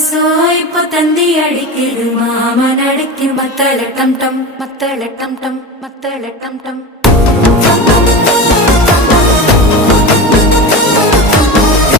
கொலுசோ இப்போ தந்தி அடிக்குது மாமன் அடிக்கும் மத்தள டம் டம் மத்தள டம் டம் மத்தள டம் டம்